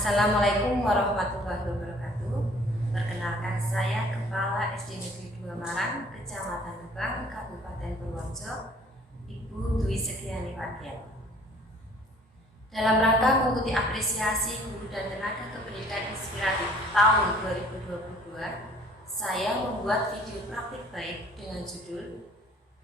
Assalamualaikum warahmatullahi wabarakatuh. Perkenalkan, saya Kepala SD Negeri 2 Marang, Kecamatan Gebang, Kabupaten Purworejo, Ibu Dwi Segiani Fagian. Dalam rangka mengikuti apresiasi guru dan tenaga kependidikan inspiratif tahun 2022, saya membuat video praktik baik dengan judul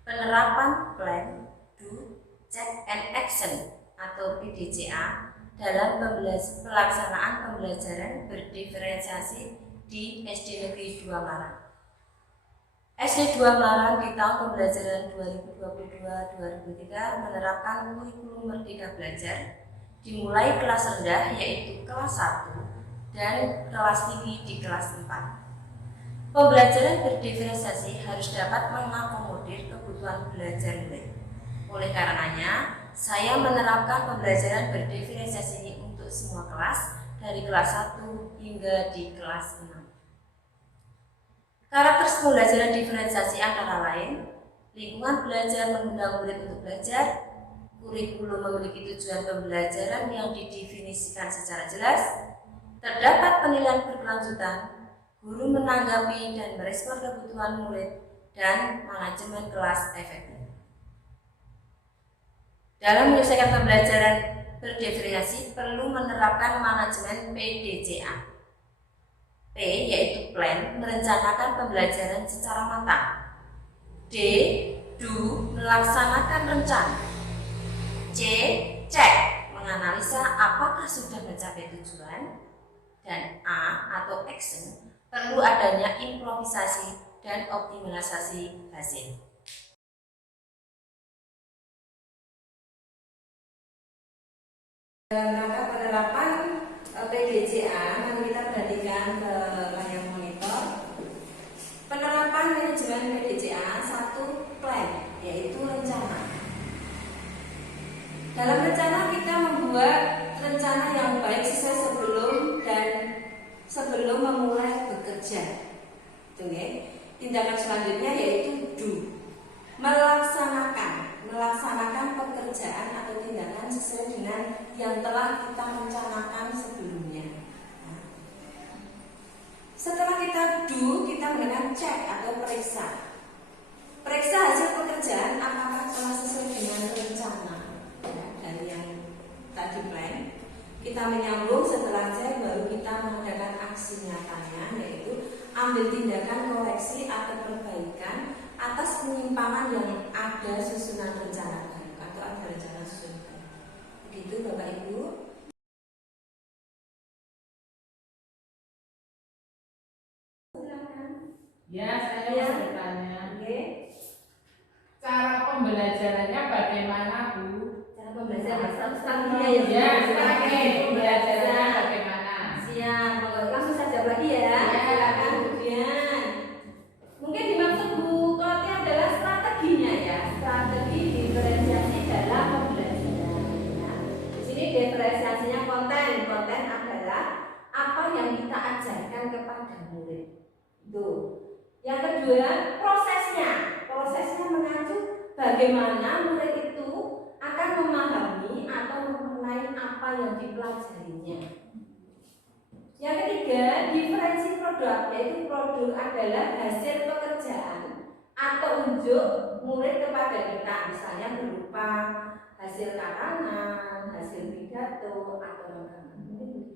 Penerapan Plan, Do, Check and Action atau PDCA dalam pelaksanaan pembelajaran berdiferensiasi di SD Negeri 2 Marang. SD 2 Marang di tahun pembelajaran 2022-2023 menerapkan kurikulum Merdeka Belajar dimulai kelas rendah yaitu kelas 1 dan kelas tinggi di kelas 4. Pembelajaran berdiferensiasi harus dapat mengakomodir kebutuhan belajar murid. Oleh karenanya, saya menerapkan pembelajaran berdiferensiasi ini untuk semua kelas dari kelas 1 hingga di kelas 6. Karakter pembelajaran diferensiasi antara lain, lingkungan belajar mengundang murid untuk belajar, kurikulum memiliki tujuan pembelajaran yang didefinisikan secara jelas, terdapat penilaian berkelanjutan, guru menanggapi dan merespon kebutuhan murid, dan manajemen kelas efektif. Dalam menyelesaikan pembelajaran berdiferensiasi perlu menerapkan manajemen PDCA. P yaitu plan, merencanakan pembelajaran secara matang. D, do, melaksanakan rencana. C, cek, menganalisa apakah sudah mencapai tujuan. Dan A atau action, perlu adanya improvisasi dan optimalisasi hasil. Dalam rangka penerapan PDCA, mari kita perhatikan ke layar monitor. Penerapan manajemen PDCA, 1. Plan, yaitu rencana. Dalam rencana kita membuat rencana yang baik sesuai sebelum memulai bekerja. Tindakan selanjutnya yaitu do, melaksanakan pekerjaan atau tindakan sesuai dengan yang telah kita rencanakan sebelumnya. Setelah kita do, kita menggunakan cek atau periksa. Periksa hasil pekerjaan apakah telah sesuai dengan rencana dari yang tadi plan. Kita menyambung, setelah cek baru kita mengadakan aksi nyatanya, yaitu ambil tindakan koreksi atau perbaikan atas penyimpangan yang ada susunan rencana baru atau ada rencana susunan baru. Begitu Bapak Ibu. Silakan. Ya, saya mau bertanya. Oke. Cara pembelajarannya bagaimana, Bu? Cara pembelajaran strategi Ya, strategi pembelajarannya bagaimana? Siap, langsung saja lagi ya. Silakan kemudian. Mungkin dimaksud Bu Koti adalah strateginya ya, strategi diferensiasi dalam pembelajaran. Ya. Di sini diferensiasinya konten adalah apa yang kita ajarkan kepada murid. Itu. Yang kedua, prosesnya mengacu bagaimana murid itu akan memahami atau mengenai apa yang dipelajarinya. Yang ketiga, diferensi produk, yaitu produk adalah hasil pekerjaan atau unjuk murid kepada kita, misalnya berupa hasil karangan, hasil pidato, atau rekaman.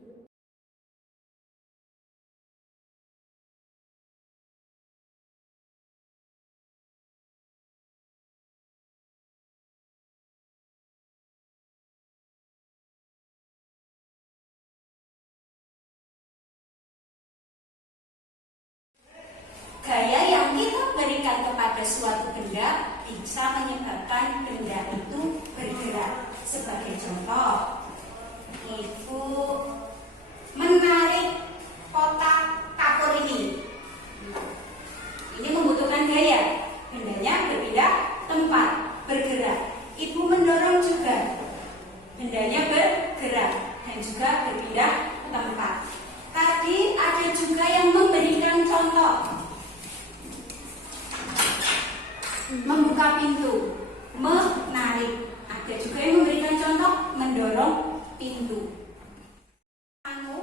Gaya yang kita berikan kepada suatu benda bisa menyebabkan benda itu bergerak. Sebagai contoh, Ibu menarik kotak kapur ini. Ini membutuhkan gaya. Bendanya berpindah tempat, bergerak. Ibu mendorong juga. Bendanya bergerak dan juga berpindah tempat. Tadi ada juga yang memberikan contoh. Membuka pintu, menarik. Ada juga yang memberikan contoh mendorong pintu. Anu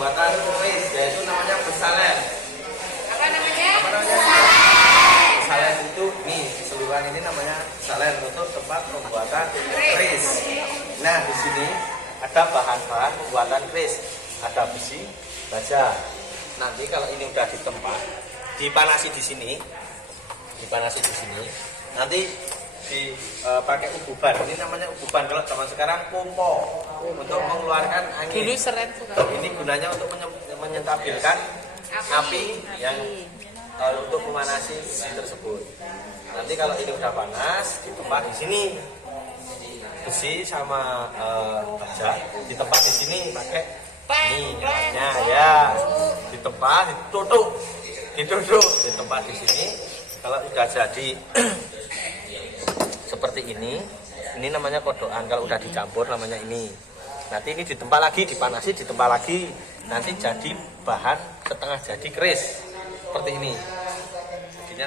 pembuatan keris, yaitu namanya besalen. Apa namanya? Besalen itu nih, keseluruhan ini namanya besalen untuk tempat pembuatan keris. Nah, di sini ada bahan-bahan pembuatan keris, ada besi, baja. Nanti kalau ini udah ditempa, dipanasi di sini, nanti dipakai ububan. Ini namanya ububan, kalau zaman sekarang pompo untuk mengeluarkan angin. Dulu seret. Ini gunanya untuk menyentabilkan api yang untuk memanasi besi tersebut. Nanti kalau ini udah panas, ditempa di sini. Besi sama baja ditempa di sini pakai ini alatnya ya. Ditempa, ditutup, ditempa di sini. Kalau udah jadi seperti ini namanya kodokan. Kalau udah dicampur namanya ini. Nanti ini ditempa lagi, dipanasi, ditempa lagi. Nanti jadi bahan setengah jadi keris seperti ini. Jadinya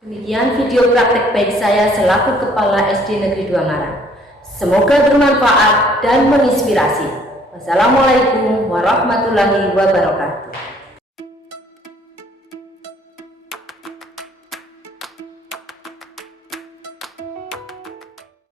Demikian video praktek baik saya selaku Kepala SD Negeri 2 Marang. Semoga bermanfaat dan menginspirasi. Wassalamualaikum warahmatullahi wabarakatuh.